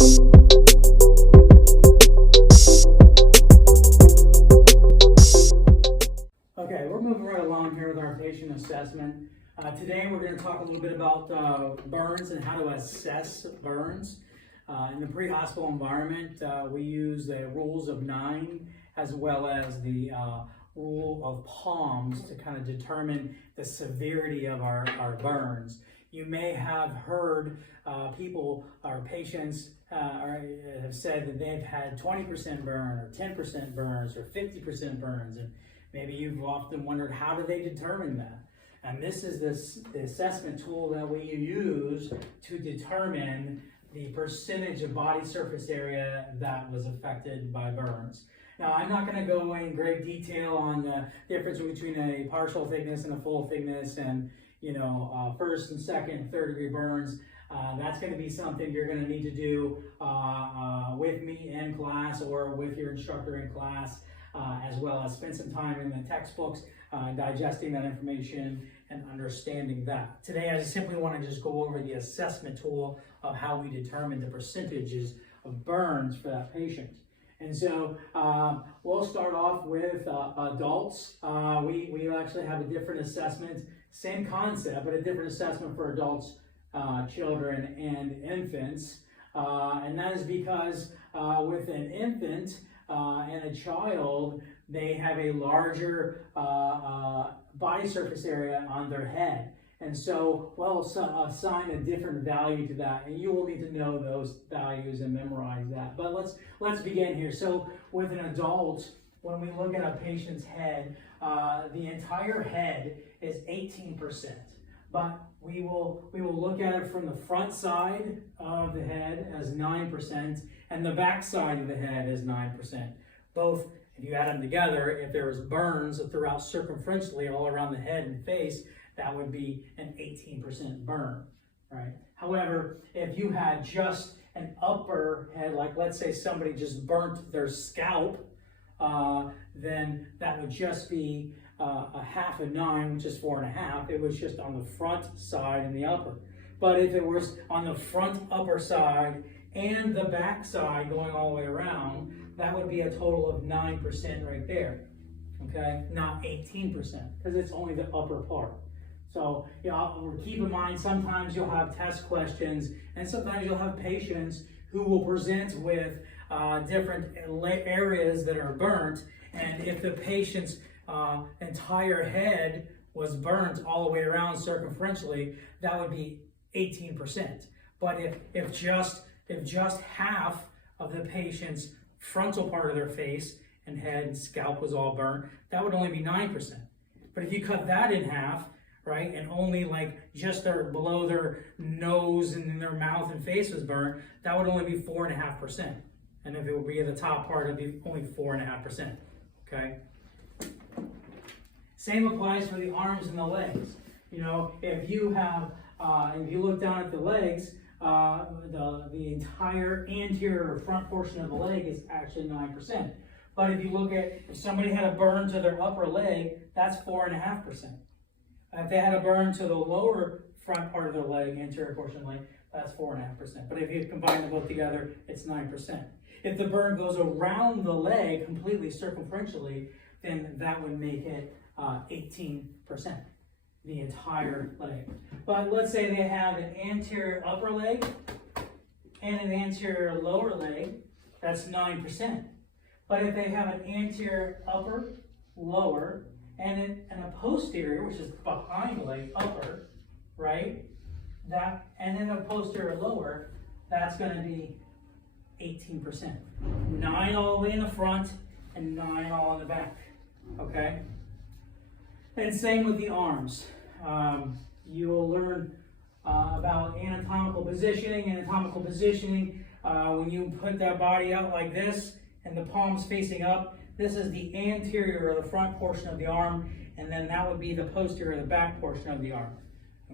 Okay, we're moving right along here with our patient assessment. Today we're going to talk a little bit about burns and how to assess burns. In the pre-hospital environment, we use the rules of 9 as well as the rule of palms to kind of determine the severity of our burns. You may have heard people or patients have said that they've had 20% burn or 10% burns or 50% burns, and maybe you've often wondered, how do they determine that? And this is the assessment tool that we use to determine the percentage of body surface area that was affected by burns. Now, I'm not going to go in great detail on the difference between a partial thickness and a full thickness, and first and second, third degree burns. That's going to be something you're going to need to do with me in class or with your instructor in class, as well as spend some time in the textbooks digesting that information and understanding that. Today, I just simply want to just go over the assessment tool of how we determine the percentages of burns for that patient. And so we'll start off with adults. We actually have a different assessment, same concept, but a different assessment for adults, children, and infants. And that is because with an infant and a child, they have a larger body surface area on their head. And so we'll assign a different value to that, and you will need to know those values and memorize that. But let's begin here. So with an adult, when we look at a patient's head, the entire head is 18%. But we will look at it from the front side of the head as 9%, and the back side of the head is 9%. Both, if you add them together, if there was burns throughout circumferentially all around the head and face, that would be an 18% burn, right? However, if you had just an upper head, like let's say somebody just burnt their scalp, then that would just be a half of 9, which is 4.5. It was just on the front side and the upper. But if it was on the front upper side and the back side going all the way around, that would be a total of 9% right there, okay? Not 18%, because it's only the upper part. So, keep in mind, sometimes you'll have test questions, and sometimes you'll have patients who will present with different areas that are burnt, and if the patient's entire head was burnt all the way around circumferentially, that would be 18%. But if just half of the patient's frontal part of their face and head and scalp was all burnt, that would only be 9%. But if you cut that in half, right, and only like just below their nose and their mouth and face was burnt, that would only be 4.5%. And if it would be the top part, it'd be only 4.5%. Okay. Same applies for the arms and the legs. If you have, if you look down at the legs, the entire anterior or front portion of the leg is actually 9%. But if you look at, if somebody had a burn to their upper leg, that's 4.5%. If they had a burn to the lower front part of their leg, anterior portion of the leg, that's 4.5%. But if you combine them both together, it's 9%. If the burn goes around the leg completely circumferentially, then that would make it 18%, the entire leg. But let's say they have an anterior upper leg and an anterior lower leg, that's 9%. But if they have an anterior upper, lower, and a posterior, which is behind the leg, upper, right? And then a posterior lower, that's going to be 18%. 9 all the way in the front and 9 all in the back, okay? And same with the arms. You will learn about anatomical positioning. When you put that body out like this and the palms facing up, this is the anterior or the front portion of the arm, and then that would be the posterior or the back portion of the arm.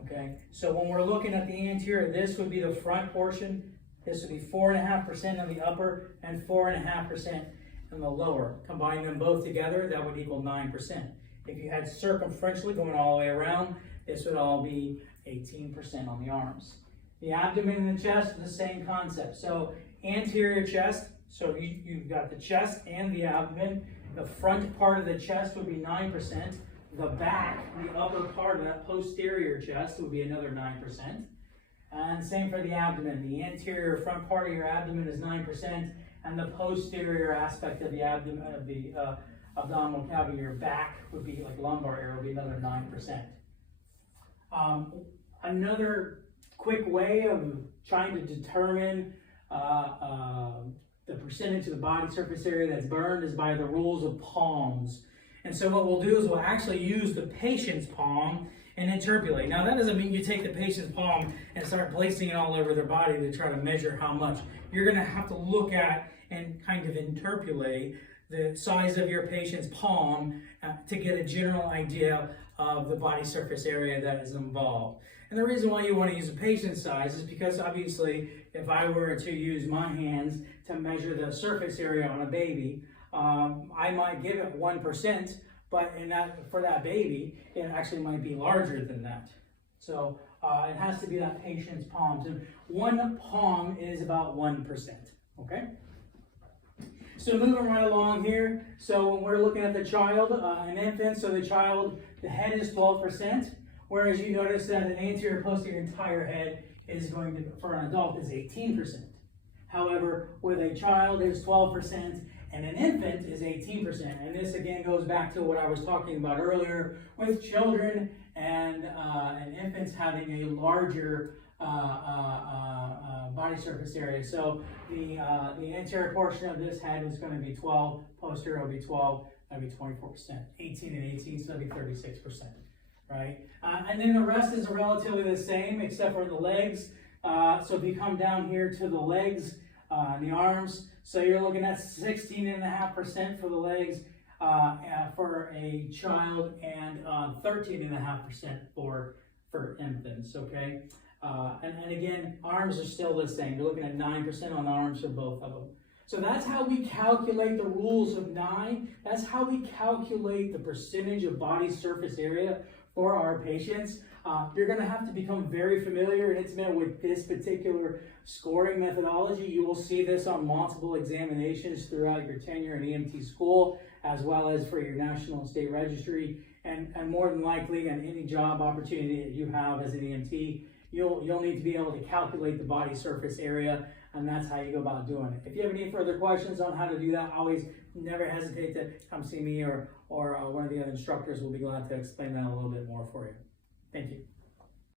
Okay, so when we're looking at the anterior, this would be the front portion. This would be 4.5% on the upper and 4.5% on the lower. Combine them both together, that would equal 9%. If you had circumferentially going all the way around, this would all be 18% on the arms. The abdomen and the chest, the same concept. So anterior chest, so you've got the chest and the abdomen. The front part of the chest would be 9%. The back, the upper part of that posterior chest would be another 9%. And same for the abdomen. The anterior front part of your abdomen is 9%, and the posterior aspect of the abdomen, of the abdominal cavity, your back would be like lumbar area, would be another 9%. Another quick way of trying to determine the percentage of the body surface area that's burned is by the rules of palms. And so what we'll do is we'll actually use the patient's palm and interpolate. Now that doesn't mean you take the patient's palm and start placing it all over their body to try to measure how much. You're going to have to look at and kind of interpolate the size of your patient's palm to get a general idea of the body surface area that is involved. And the reason why you want to use a patient's size is because obviously if I were to use my hands to measure the surface area on a baby, I might give it 1%, but for that baby, it actually might be larger than that. So it has to be that patient's palms. And one palm is about 1%, okay? So moving right along here, so when we're looking at the child, an infant, so the child, the head is 12%, whereas you notice that an anterior posterior entire head is going to, for an adult, is 18%. However, with a child is 12%, and an infant is 18%. And this again goes back to what I was talking about earlier with children and infants having a larger body surface area. So the anterior portion of this head is going to be 12, posterior will be 12, that'd be 24%. 18 and 18, so that'd be 36%, right? And then the rest is relatively the same except for the legs. So if you come down here to the legs, the arms, so you're looking at 16.5% for the legs for a child and 13.5% for infants, okay? And again, arms are still the same. You're looking at 9% on arms for both of them. So that's how we calculate the rules of 9. That's how we calculate the percentage of body surface area for our patients. You're going to have to become very familiar and intimate with this particular scoring methodology. You will see this on multiple examinations throughout your tenure in EMT school, as well as for your national and state registry, and more than likely on any job opportunity that you have as an EMT, you'll need to be able to calculate the body surface area, and that's how you go about doing it. If you have any further questions on how to do that, always never hesitate to come see me or one of the other instructors will be glad to explain that a little bit more for you. Thank you.